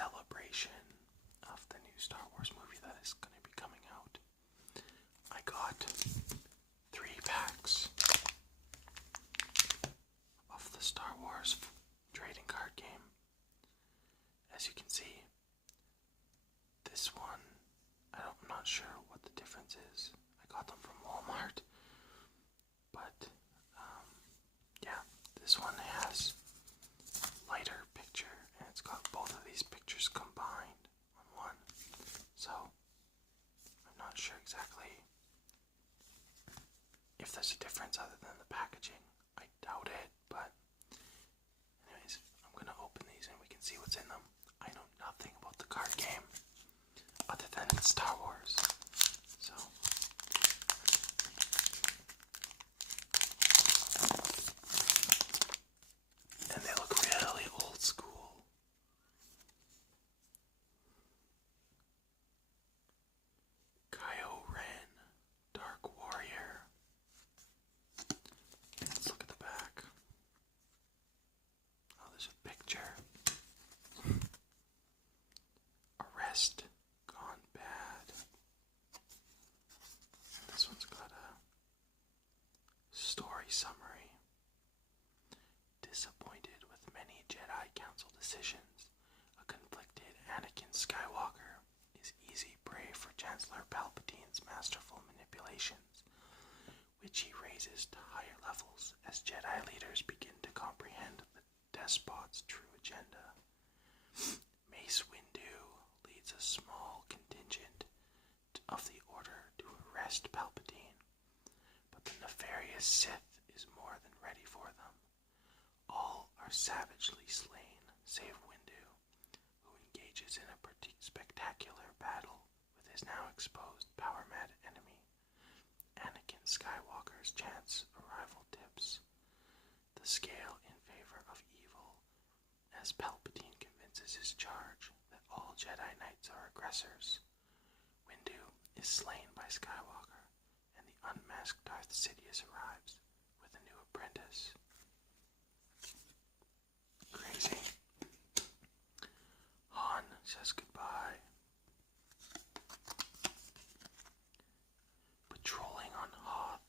celebration of the new Star Wars movie that is going to be coming out, I got 3 packs of the Star Wars trading card game. As you can see, this one, I'm not sure what the difference is. I got them from Walmart, but yeah, this one has lighter picture, and it's got both of these pictures combined on one. So I'm not sure exactly if there's a difference other than the packaging. I doubt it, but anyways, I'm gonna open these and we can see what's in them. I know nothing about the card game other than it's Star Wars. So and they look really old school. Kylo Ren, Dark Warrior. Let's look at the back. Oh, there's a picture. Arrest Gone Bad. This one's got a story summary. Disappointed with many Jedi Council decisions, a conflicted Anakin Skywalker is easy prey for Chancellor Palpatine's masterful manipulations, which he raises to higher levels as Jedi leaders begin to comprehend the despot's true agenda. Mace Windu leads a small contingent of the Order to arrest Palpatine, but the nefarious Sith is more than ready for them. All are savagely slain, save Windu, who engages in a pretty spectacular battle with his now exposed power-mad enemy. Anakin Skywalker's chance arrival tips the scale in favor of evil, as Palpatine convinces his charge that all Jedi Knights are aggressors. Windu is slain by Skywalker, and the unmasked Darth Sidious arrives with a new apprentice. Crazy. Han says goodbye. Patrolling on Hoth,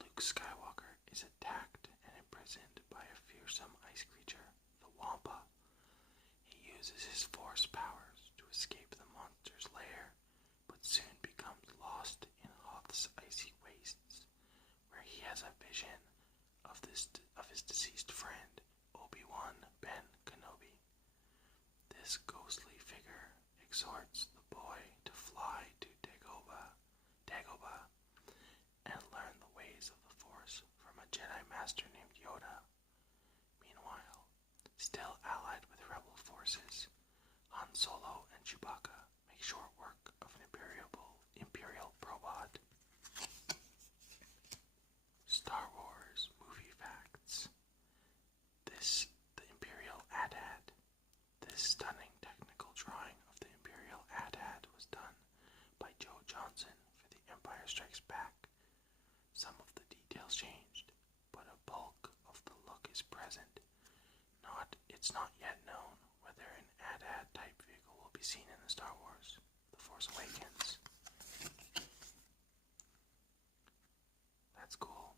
Luke Skywalker is attacked and imprisoned by a fearsome ice creature, the Wampa. He uses his Force powers to escape the monster's lair, but soon becomes lost in Hoth's icy wastes, where he has a vision of his deceased friend, Obi-Wan Ben Kenobi. This ghostly figure exhorts the boy to fly to Dagobah, and learn the ways of the Force from a Jedi Master named Yoda. Meanwhile, still allied with rebel forces, Han Solo and Chewbacca make short work of an Imperial probot. Star Wars movie facts. The Imperial AT-AT. This stunning technical drawing of the Imperial AT-AT was done by Joe Johnson for The Empire Strikes Back. Some of the details changed, but a bulk of the look is present. It's not yet known whether an AT-AT type vehicle will be seen in the Star Wars The Force Awakens. That's cool.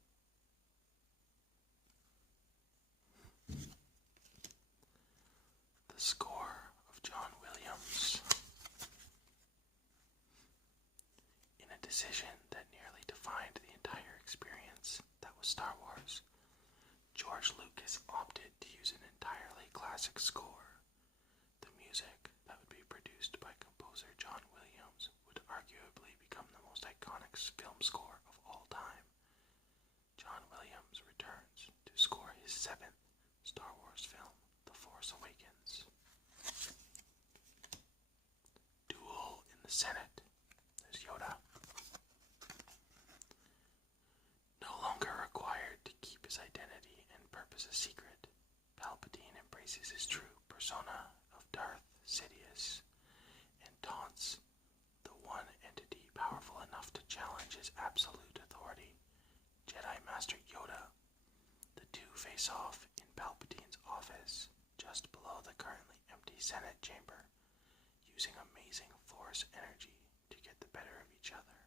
The score of John Williams. In a decision that nearly defined the entire experience that was Star Wars, George Lucas opted to use an entirely classic score. The music that would be produced by composer John Williams would arguably become the most iconic film score of all time. John Williams returns to score his 7th Star Wars film, The Force Awakens. Duel in the Senate. There's Yoda. No longer required to keep his identity and purpose a secret, Palpatine embraces his true persona of Darth Sidious and taunts the one entity powerful enough to challenge his absolute authority, Jedi Master Yoda. The two face off in Palpatine's office, just below the currently empty Senate chamber, using amazing force energy to get the better of each other.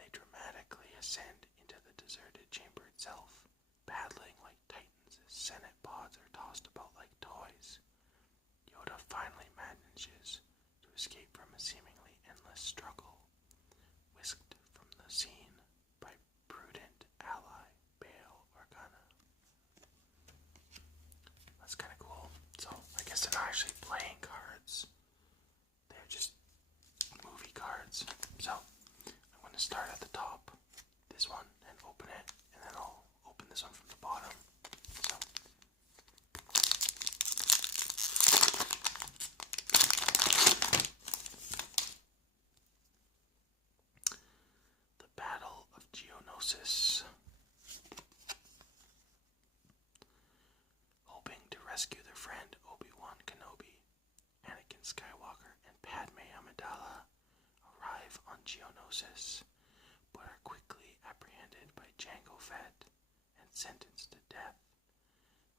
They dramatically ascend into the deserted chamber itself, battling like titans as Senate pods are tossed about like toys. Yoda finally manages to escape from a seemingly endless struggle, whisked from the scene by prudent ally Bail Organa. That's kind of cool. So, I guess they're not actually playing cards. They're just movie cards. So, I'm going to start at the top, this one, and open it, and then I'll open this one from the bottom. So, the Battle of Geonosis. Hoping to rescue their friend Obi-Wan Kenobi, Anakin Skywalker and Padme Amidala arrive on Geonosis, but are quickly apprehended by Jango Fett and sentenced to death.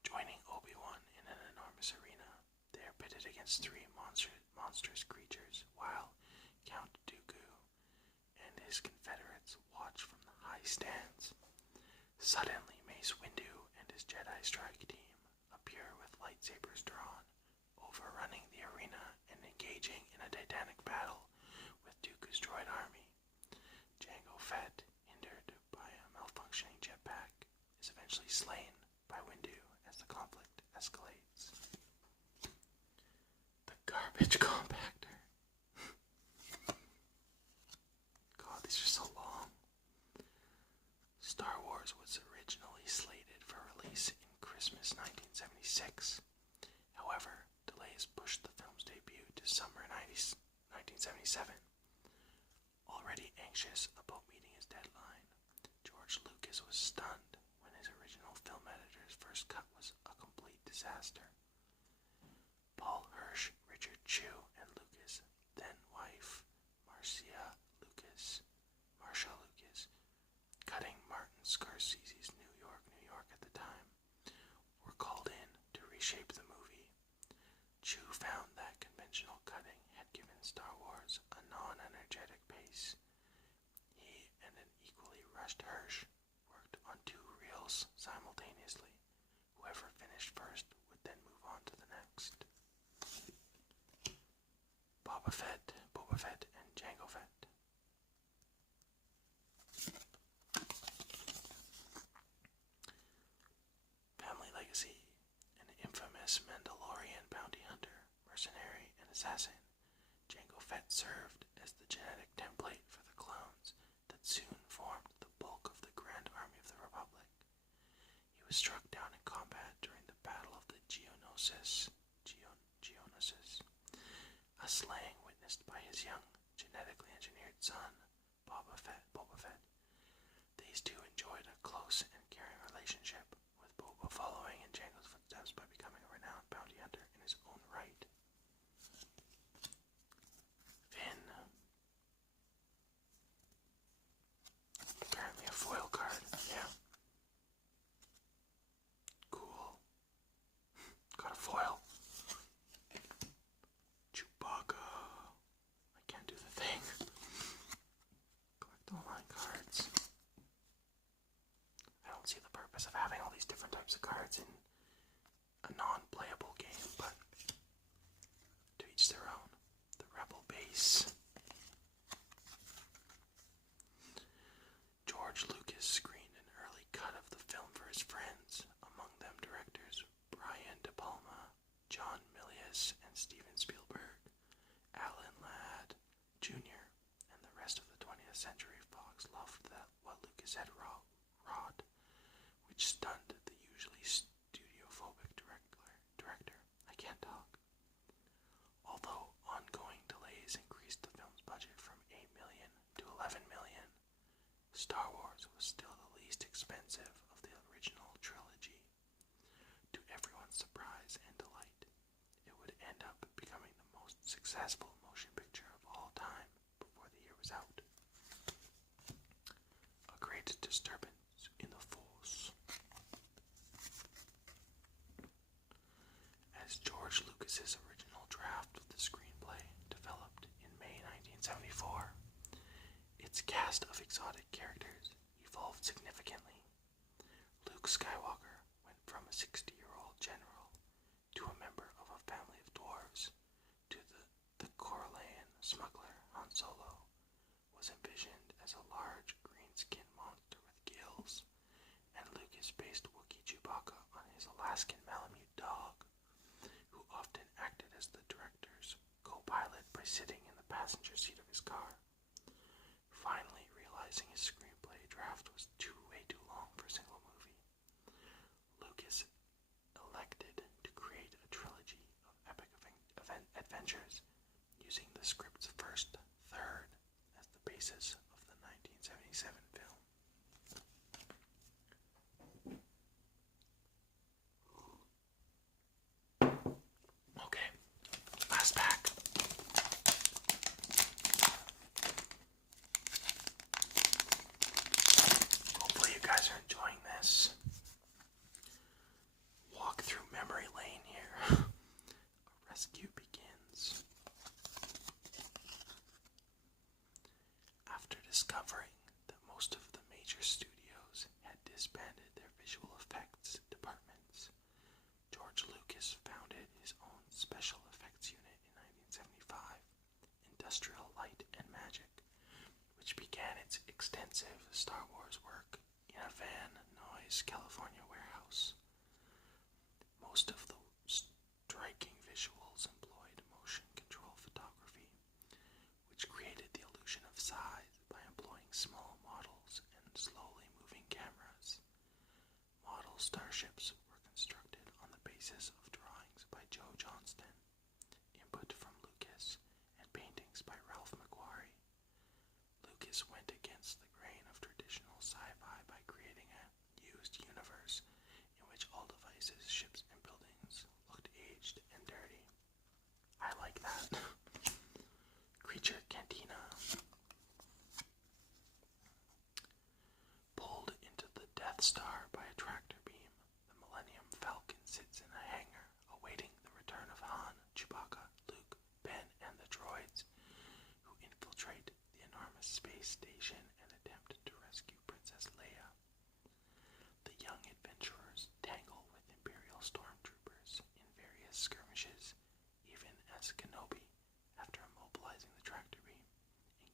Joining Obi-Wan in an enormous arena, they are pitted against three monstrous creatures, while Count Dooku and his Confederates watch from the high stands. Suddenly, Mace Windu and his Jedi strike team appear with lightsabers drawn, overrunning the arena and engaging in a titanic battle with Dooku's droid army. Jango Fett, hindered by a malfunctioning jetpack, is eventually slain by Windu as the conflict escalates. The garbage compactor. God, these are so long. Star Wars was originally slated for release in Christmas 1976. However, delays pushed the film's debut to summer 1977. Already anxious about meeting his deadline, George Lucas was stunned when his original film editor's first cut was a complete disaster. Paul Hirsch, Richard Chew, and Lucas' then-wife, Marcia Lucas, cutting Martin Scorsese's New York at the time, were called in to reshape the movie. Chew found that conventional cutting had given Star Wars a non-energetic pace. He and an equally rushed Hirsch worked on two reels simultaneously. Whoever finished first would then move on to the next. Boba Fett, and Jango Fett. Family legacy. An infamous Mandalorian bounty hunter, mercenary, and assassin, Jango Fett served as the genetic template for the clones that soon formed the bulk of the Grand Army of the Republic. He was struck down in combat during the Battle of the Geonosis, a slaying witnessed by his young, genetically engineered son, Boba Fett. These two enjoyed a close and caring relationship, with Boba following in Jango's footsteps by becoming a renowned bounty hunter in his own right. Finn. Apparently a foil card, yeah. Cool. Got a foil. Chewbacca. I can't do the thing. Collect online cards. I don't see the purpose of having all these different types of cards in a non-playable game, but to each their own. The Rebel Base. George Lucas screened an early cut of the film for his friends, among them directors Brian De Palma, John Milius, and Steven Spielberg. Alan Ladd Jr. and the rest of the 20th Century Fox loved that what Lucas had wrought, which stunned the usually studiophobic director. I can't talk. Although ongoing delays increased the film's budget from $8 million to $11 million, Star Wars was still the least expensive of the original trilogy. To everyone's surprise and delight, it would end up becoming the most successful motion picture of all time before the year was out. A great disturbance in the Force. As George Lucas's original draft of the screenplay cast of exotic characters evolved significantly. Luke Skywalker went from a 60-year-old general to a member of a family of dwarves to the Corellian smuggler. Han Solo was envisioned as a large green-skinned monster with gills, and Lucas based Wookiee Chewbacca on his Alaskan Malamute dog, who often acted as the director's co-pilot by sitting in the passenger seat of his car. Finally realizing his screenplay draft was way too long for a single movie, Lucas elected to create a trilogy of epic adventures using the script's first third as the basis of the 1977 film. Okay, last pack. Hopefully you guys are enjoying this walk through memory lane here. A rescue begins. After discovering that most of the major studios had disbanded their visual effects departments, George Lucas founded his own special effects unit in 1975, Industrial Light and Magic, which began its extensive Star Wars work in a Van Nuys, California warehouse. Most of the striking visuals employed motion control photography, which created the illusion of size by employing small models and slowly moving cameras. Model starships were constructed on the basis of drawings by Joe Johnston, input from Lucas, and paintings by Ralph McQuarrie. Lucas went against the grain of traditional sci-fi by creating a used universe in which all devices, ships, and buildings looked aged and dirty. I like that. Creature Cantina. Pulled into the Death Star by a tractor beam, the Millennium Falcon sits in a hangar awaiting the return of Han, Chewbacca, Luke, Ben, and the droids, who infiltrate the enormous space station and attempt to rescue Princess Leia. The young adventurers tangle with Imperial stormtroopers in various skirmishes, even as Kenobi, after immobilizing the tractor beam,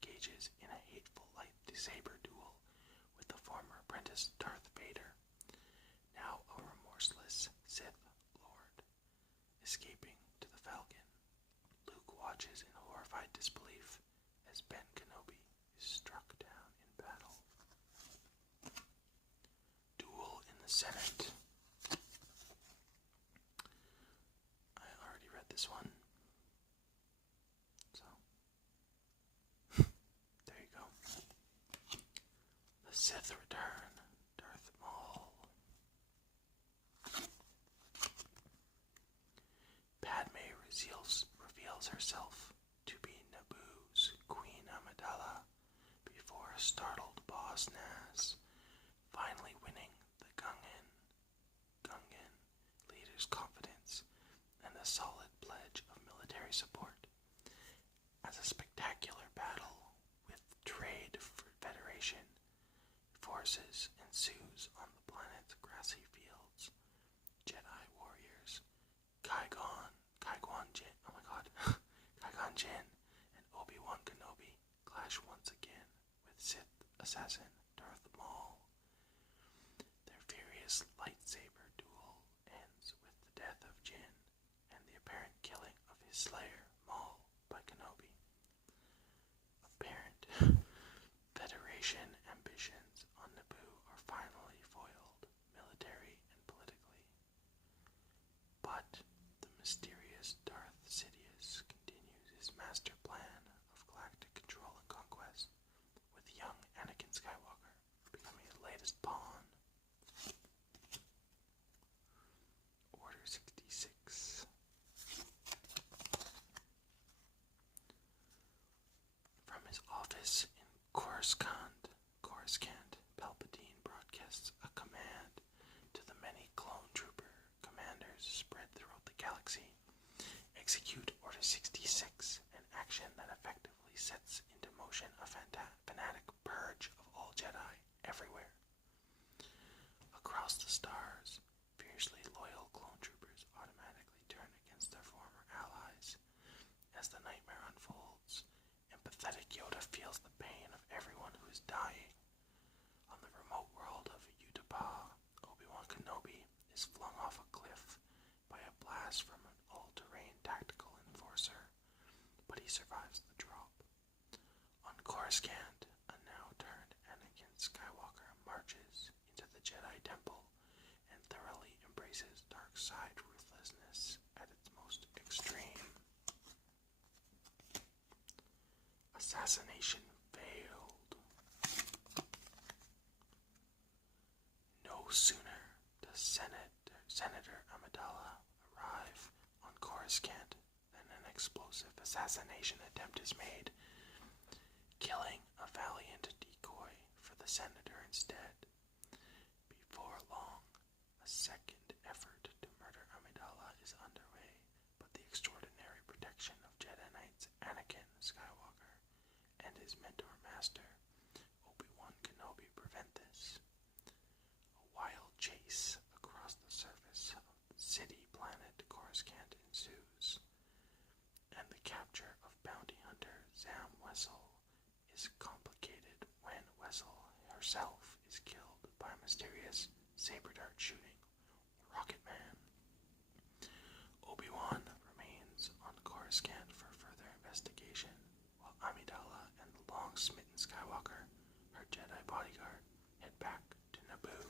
engages in a hateful lightsaber duel with the former apprentice Darth Vader, now a remorseless Sith Lord. Escaping to the Falcon, Luke watches in horrified disbelief as Ben Kenobi is struck down in battle. Duel in the Senate. I already read this one, so there you go. The Sith Return, Darth Maul. Padme reveals herself to be Naboo's Queen Amidala before a startled Boss Nass, finally winning the Gungan leader's confidence and a solid pledge of military support. As a spectacular battle with Trade Federation forces ensues on the planet's grassy fields, Jedi warriors Qui-Gon Jinn and Obi-Wan Kenobi clash once again with Sith assassin Darth Maul. Their furious lightsaber duel ends with the death of Jinn and the apparent killing of his slayer, Maul, by Kenobi. Apparent Federation ambitions on Naboo are finally foiled, military and politically. But the mysterious Darth Sidious continues his master plan of galactic control and conquest, with young Anakin Skywalker becoming his latest pawn. Order 66. is flung off a cliff by a blast from an all-terrain tactical enforcer, but he survives the drop. On Coruscant, a now-turned Anakin Skywalker marches into the Jedi Temple and thoroughly embraces dark side ruthlessness at its most extreme. Assassination failed. No sooner does Senator Amidala arrive on Coruscant than an explosive assassination attempt is made, killing a valiant decoy for the senator instead. Before long, a second effort to murder Amidala is underway, but the extraordinary protection of Jedi Knights Anakin Skywalker and his mentor master, Obi-Wan Kenobi, prevent this. A wild chase across the surface of the city planet Coruscant ensues, and the capture of bounty hunter Zam Wessel is complicated when Wessel herself is killed by a mysterious saber dart shooting Rocket Man. Obi-Wan remains on Coruscant for further investigation, while Amidala and the long-smitten Skywalker, her Jedi bodyguard, head back to Naboo.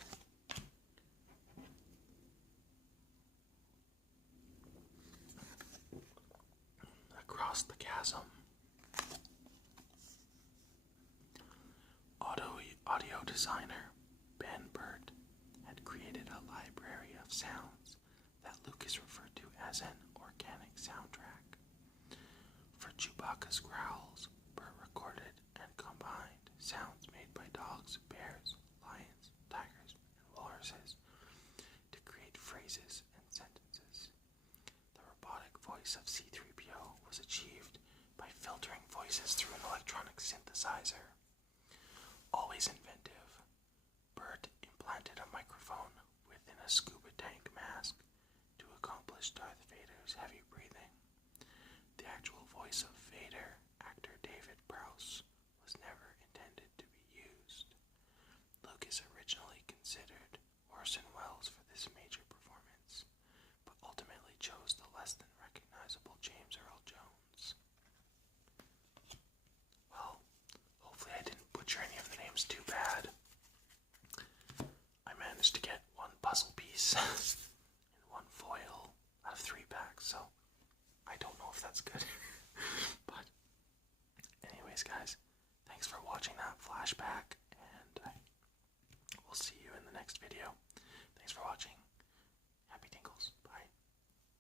Across the chasm. Audio designer Ben Burt had created a library of sounds that Lucas referred to as an organic soundtrack. For Chewbacca's growls, Burt recorded and combined sounds made by dogs, bears, lions, tigers, and walruses to create phrases and sentences. The robotic voice of C-3PO was achieved by filtering voices through an electronic synthesizer. Always inventive, Burt implanted a microphone within a scuba tank mask to accomplish Darth Vader's heavy breathing. The actual voice of Vader, actor David Prowse, was never intended to be used. Lucas originally considered Orson Welles for this major performance, but ultimately chose the less than recognizable James Earl Jones. Well, hopefully I didn't butcher any of the names too bad. I managed to get one puzzle piece and one foil out of 3 packs, so I don't know if that's good. But anyways, guys, thanks for watching that flashback, and I will see you in the next video. Thanks for watching.